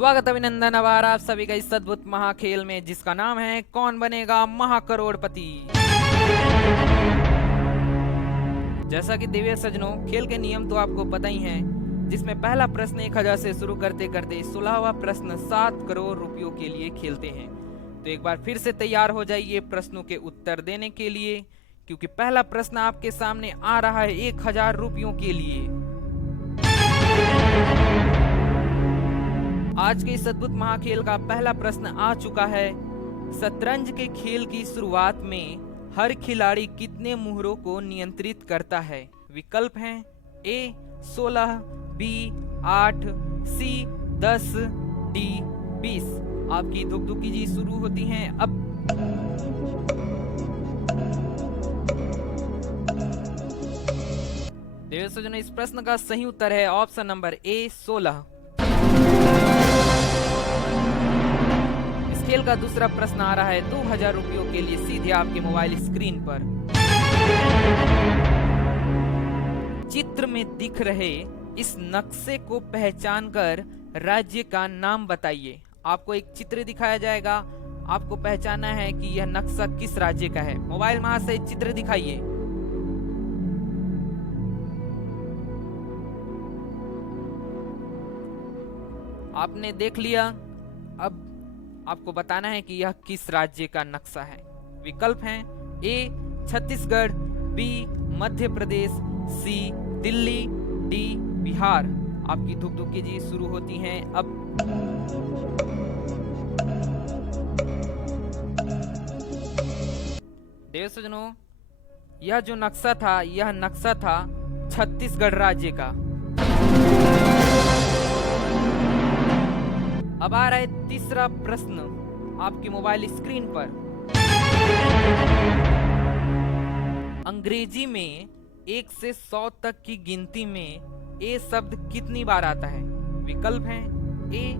स्वागत अभिनंदन आभार आप सभी का इस अद्भुत महाखेल में जिसका नाम है कौन बनेगा महाकरोड़पति। जैसा कि दिव्य सज्जनों, खेल के नियम तो आपको पता ही हैं, जिसमें पहला प्रश्न 1000 से शुरू करते करते 16वां प्रश्न 7 करोड़ रुपयों के लिए खेलते हैं। तो एक बार फिर से तैयार हो जाइए प्रश्नों के उत्तर देने के लिए, क्योंकि पहला प्रश्न आपके सामने आ रहा है 1000 रुपयों के लिए। आज के इस अद्भुत महाखेल का पहला प्रश्न आ चुका है। शतरंज के खेल की शुरुआत में हर खिलाड़ी कितने मुहरों को नियंत्रित करता है? विकल्प हैं ए 16, बी 8, सी 10, डी 20। आपकी धुक-धुकी जी शुरू होती हैं अब। सज्जनों, इस प्रश्न का सही उत्तर है ऑप्शन नंबर ए 16। इस खेल का दूसरा प्रश्न आ रहा है 2000 रुपयों के लिए सीधे आपके मोबाइल स्क्रीन पर। चित्र में दिख रहे इस नक्शे को पहचानकर राज्य का नाम बताइए। आपको एक चित्र दिखाया जाएगा, आपको पहचानना है कि यह नक्शा किस राज्य का है। मोबाइल वहां से चित्र दिखाइए। आपने देख लिया, अब आपको बताना है कि यह किस राज्य का नक्शा है। विकल्प हैं ए छत्तीसगढ़, बी मध्य प्रदेश, सी दिल्ली, डी बिहार। आपकी धुक-धुकी जी शुरू होती हैं अब। सज्जनों, यह जो नक्शा था, यह नक्शा था छत्तीसगढ़ राज्य का। अब आ रहा है तीसरा प्रश्न आपके मोबाइल स्क्रीन पर। अंग्रेजी में 1 से 100 तक की गिनती में ए शब्द कितनी बार आता है? विकल्प हैं ए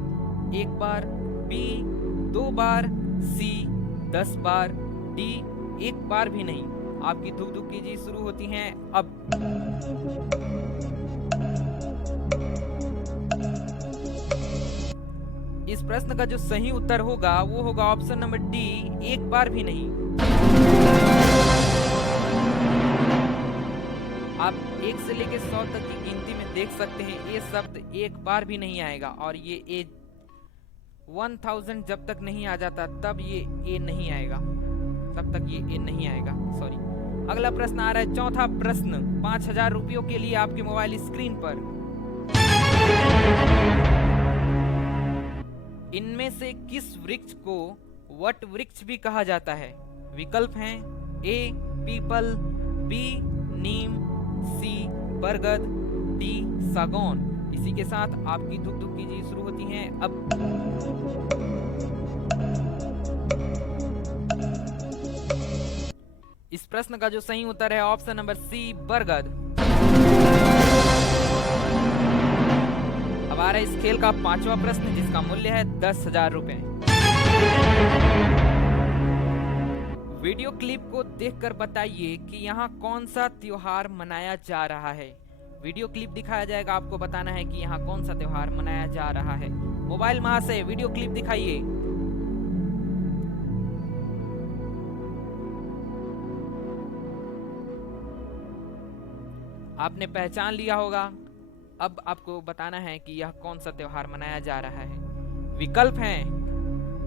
1 बार, बी 2 बार, सी 10 बार, डी 1 बार भी नहीं। आपकी धुक-धुकी जी शुरू होती हैं अब। इस प्रश्न का जो सही उत्तर होगा वो होगा ऑप्शन नंबर डी 1 बार भी नहीं। आप 1 से लेकर 100 तक की गिनती में देख सकते हैं ये शब्द 1 बार भी नहीं आएगा, और ये 1000 जब तक नहीं आ जाता तब ये ए नहीं आएगा, तब तक ये ए नहीं आएगा, सॉरी। अगला प्रश्न आ रहा है चौथा प्रश्न 5000 रुपयों के लिए आपके मोबाइल स्क्रीन पर। इनमें से किस वृक्ष को वट वृक्ष भी कहा जाता है? विकल्प हैं ए पीपल, बी नीम, सी बरगद, डी सागौन। इसी के साथ आपकी धुक-धुकी जी शुरू होती हैं अब। इस प्रश्न का जो सही उत्तर है ऑप्शन नंबर सी बरगद। अब आ रहा है इस खेल का 5वां प्रश्न जिसका मूल्य है 10,000 रुपए। वीडियो क्लिप को देखकर बताइए कि यहाँ कौन सा त्योहार मनाया जा रहा है। वीडियो क्लिप दिखाया जाएगा, आपको बताना है कि यहाँ कौन सा त्योहार मनाया जा रहा है। मोबाइल वहां से वीडियो क्लिप दिखाइए। आपने पहचान लिया होगा। अब आपको बताना है कि यह कौन सा त्योहार मनाया जा रहा है। विकल्प हैं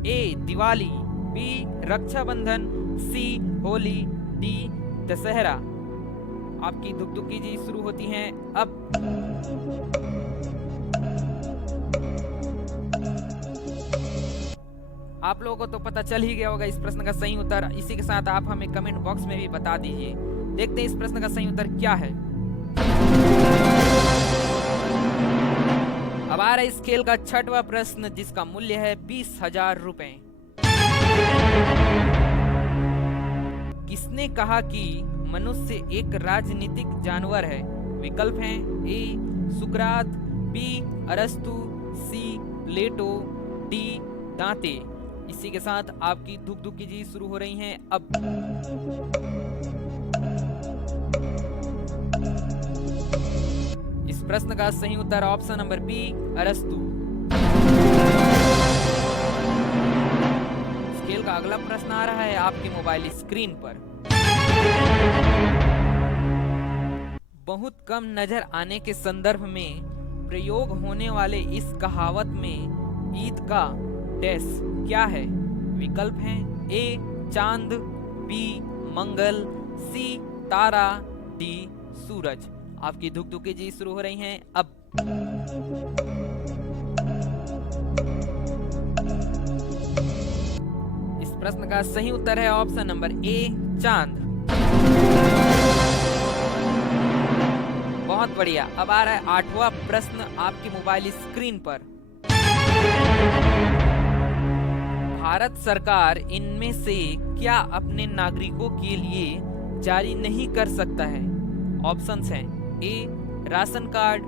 ए दिवाली, बी रक्षाबंधन, सी होली, डी दशहरा। आपकी धुक-धुकी जी शुरू होती हैं अब। आप लोगों को तो पता चल ही गया होगा इस प्रश्न का सही उत्तर। इसी के साथ आप हमें कमेंट बॉक्स में भी बता दीजिए। देखते हैं इस प्रश्न का सही उत्तर क्या है। अब आ रहा है इस खेल का 6वां प्रश्न जिसका मूल्य है 20,000 रुपए। किसने कहा कि मनुष्य एक राजनीतिक जानवर है? विकल्प हैं ए सुकरात, बी अरस्तु, सी प्लेटो, डी दांते। इसी के साथ आपकी धुक-धुकी जी शुरू हो रही हैं अब। इस प्रश्न का सही उत्तर ऑप्शन नंबर बी अरस्तु। खेल का अगला प्रश्न आ रहा है आपके मोबाइल स्क्रीन पर। बहुत कम नजर आने के संदर्भ में प्रयोग होने वाले इस कहावत में ईद का डैश क्या है? विकल्प हैं ए चांद, बी मंगल, सी तारा, डी सूरज। आपकी धुक-धुकी जी शुरू हो रही हैं अब। इस प्रश्न का सही उत्तर है ऑप्शन नंबर ए चांद। बहुत बढ़िया। अब आ रहा है 8वां प्रश्न आपके मोबाइल स्क्रीन पर। भारत सरकार इनमें से क्या अपने नागरिकों के लिए जारी नहीं कर सकता है? ऑप्शंस हैं A ration card,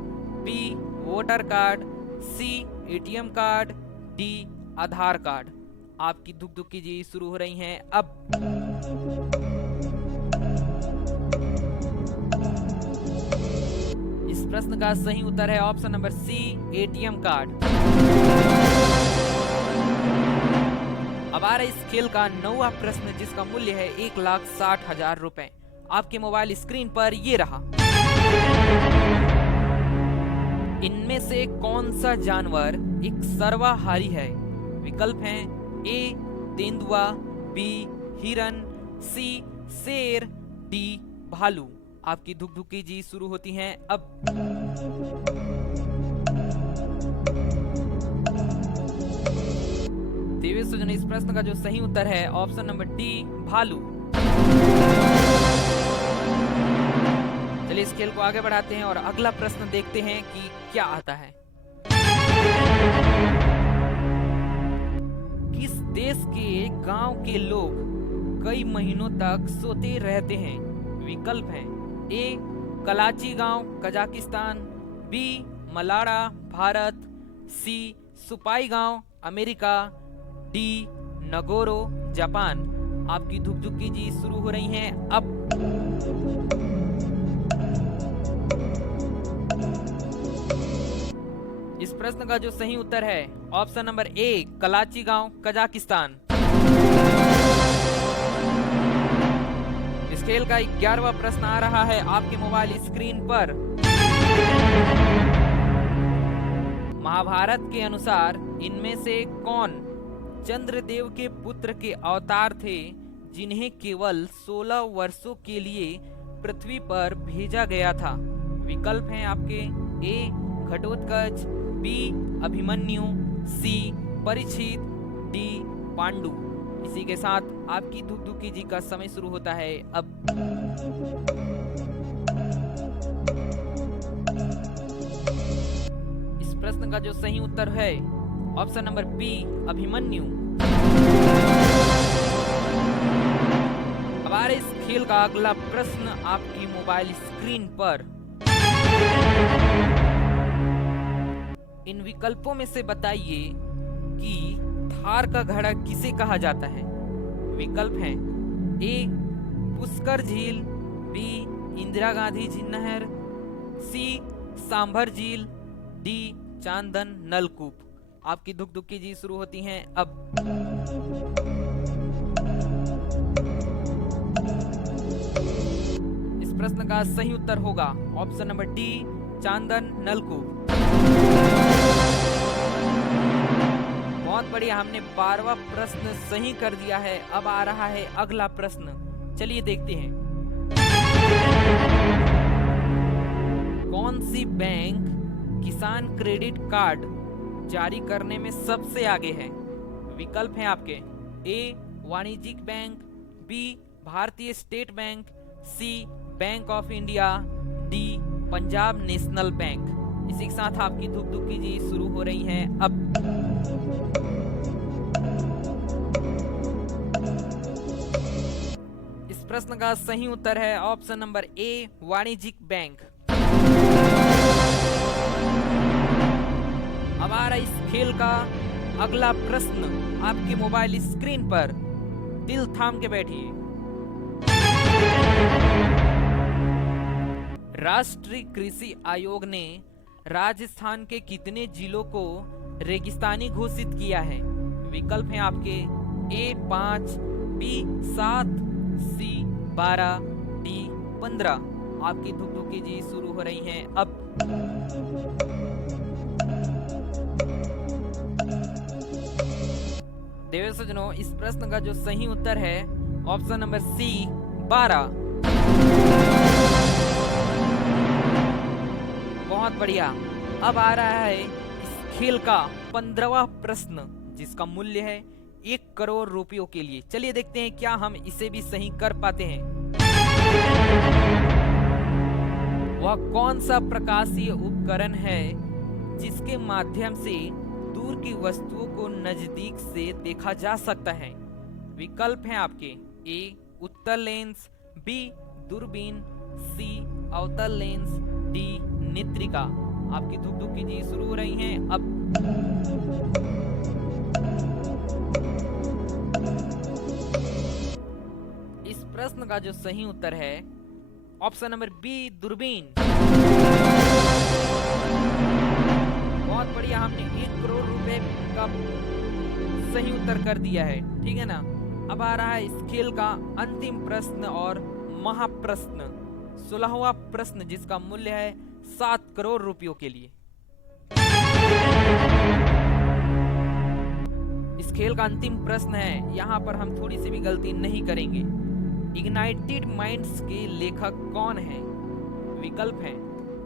B voter card, C ATM card, D Aadhaar card. आपकी धुक-धुकी जी शुरू हो रही हैं अब। इस प्रश्न का सही उत्तर है option number C ATM card. अब आ रहा है इस खेल का 9वां प्रश्न जिसका मूल्य है 1,60,000 रुपए। आपके मोबाइल स्क्रीन पर ये रहा। इनमें से कौन सा जानवर एक सर्वाहारी है? विकल्प हैं ए तेंदुआ, बी हिरन, सी शेर, डी भालू। आपकी धुक-धुकी जी शुरू होती हैं अब। देवेश सुजन, इस प्रश्न का जो सही उत्तर है ऑप्शन नंबर डी भालू। चलिए इस खेल को आगे बढ़ाते हैं और अगला प्रश्न देखते हैं कि क्या आता है। किस देश के गांव के लोग कई महीनों तक सोते रहते हैं? विकल्प हैं ए कलाची गांव कजाकिस्तान, बी मलाड़ा भारत, सी सुपाई गांव अमेरिका, डी नगोरो जापान। आपकी धुक-धुकी जी शुरू हो रही हैं अब। इस प्रश्न का जो सही उत्तर है ऑप्शन नंबर ए कलाची गांव कजाकिस्तान। इस खेल का 11वां प्रश्न आ रहा है आपके मोबाइल स्क्रीन पर। महाभारत के अनुसार इनमें से कौन चंद्रदेव के पुत्र के अवतार थे जिन्हें केवल 16 वर्षों के लिए पृथ्वी पर भेजा गया था? विकल्प हैं आपके ए घटोत्कच, बी अभिमन्यु, सी परीक्षित, डी पांडु। इसी के साथ आपकी धुक-धुकी जी का समय शुरू होता है अब। इस प्रश्न का जो सही उत्तर है ऑप्शन नंबर बी अभिमन्यु। अब आ रहे इस खेल का अगला प्रश्न आपकी मोबाइल स्क्रीन पर। इन विकल्पों में से बताइए कि थार का घड़ा किसे कहा जाता है? विकल्प हैं ए पुष्कर झील, बी इंदिरा गांधी नहर, सी सांभर झील, डी चांदन नलकूप। आपकी धुक-धुकी जी शुरू होती हैं अब। इस प्रश्न का सही उत्तर होगा ऑप्शन नंबर डी चांदन नलकूप। बहुत बढ़िया, हमने 12वां प्रश्न सही कर दिया है। अब आ रहा है अगला प्रश्न, चलिए देखते हैं। कौन सी बैंक किसान क्रेडिट कार्ड जारी करने में सबसे आगे है? विकल्प हैं आपके ए वाणिज्यिक bank, B Bharatiya State Bank, C Bank of India, D Punjab National Bank. इसी के साथ आपकी धुक-धुकी जी शुरू हो रही हैं अब। इस प्रश्न का सही उत्तर है ऑप्शन नंबर ए वाणिज्यिक बैंक। अब आ रहा इस खेल का अगला प्रश्न आपके मोबाइल स्क्रीन पर। दिल थाम के बैठिए। राष्ट्रीय कृषि आयोग ने राजस्थान के कितने जिलों को रेगिस्तानी घोषित किया है? विकल्प हैं आपके A 5, B 7, C 12, D 15। आपकी धुक-धुकी जी शुरू हो रही हैं अब। देव सज्जनों, इस प्रश्न का जो सही उत्तर है ऑप्शन नंबर सी 12। बहुत बढ़िया। अब आ रहा है इस खेल का 15वां प्रश्न, जिसका मूल्य है 1 करोड़ रुपयों के लिए। चलिए देखते हैं क्या हम इसे भी सही कर पाते हैं। वह कौन सा प्रकाशीय उपकरण है जिसके माध्यम से दूर की वस्तुओं को नजदीक से देखा जा सकता है? विकल्प हैं आपके। ए उत्तल लेंस, बी दूरबीन, सी अवतल लेंस, डी नेत्रिका। आपकी धुक-धुकी जी शुरू हो रही हैं अब। इस प्रश्न का जो सही उत्तर है ऑप्शन नंबर बी दूरबीन। बहुत बढ़िया, हमने 1 करोड़ रुपए का सही उत्तर कर दिया है, ठीक है ना। अब आ रहा है इस खेल का अंतिम प्रश्न और महाप्रश्न, 16वां प्रश्न, जिसका मूल्य है 7 करोड़ रुपयों के लिए। इस खेल का अंतिम प्रश्न है, यहाँ पर हम थोड़ी सी भी गलती नहीं करेंगे। इग्नाइटेड माइंड्स के लेखक कौन हैं? विकल्प हैं।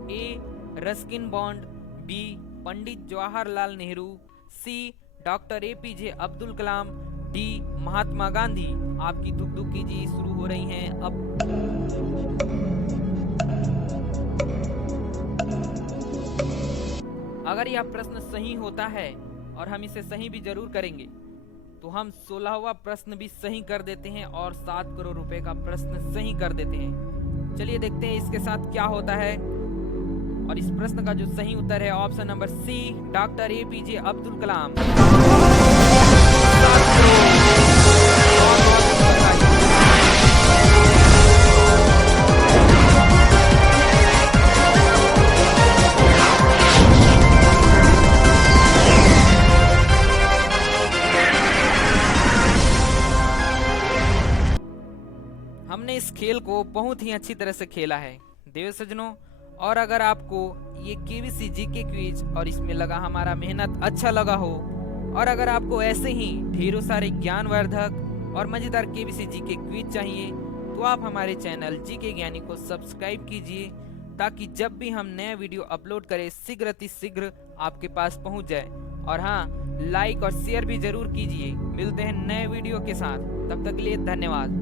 ए Ruskin bond, B Pandit Jawaharlal Nehru, सी डॉक्टर APJ अब्दुल कलाम, डी महात्मा गांधी। आपकी धुक-धुकी जी शुरू हो रही हैं अब। अगर यह प्रश्न सही होता है, और हम इसे सही भी जरूर करेंगे, तो हम 16वां प्रश्न भी सही कर देते हैं और 7 करोड़ रुपए का प्रश्न सही कर देते हैं। चलिए देखते हैं इसके साथ क्या होता है। और इस प्रश्न का जो सही उत्तर है option number C doctor APJ Abdul Kalam. हमने इस खेल को बहुत ही अच्छी तरह से खेला है देव सज्जनों। और अगर आपको ये KBC GK क्विज और इसमें लगा हमारा मेहनत अच्छा लगा हो, और अगर आपको ऐसे ही ढेरों सारे ज्ञानवर्धक और मजेदार KBC GK क्विज चाहिए, तो आप हमारे चैनल GK ज्ञानी को सब्सक्राइब कीजिए, ताकि जब भी हम नया वीडियो अपलोड करें शीघ्र अतिशीघ्र आपके पास पहुंच जाए। और हाँ, लाइक और शेयर भी जरूर कीजिए। मिलते हैं नए वीडियो के साथ, तब तक के लिए धन्यवाद।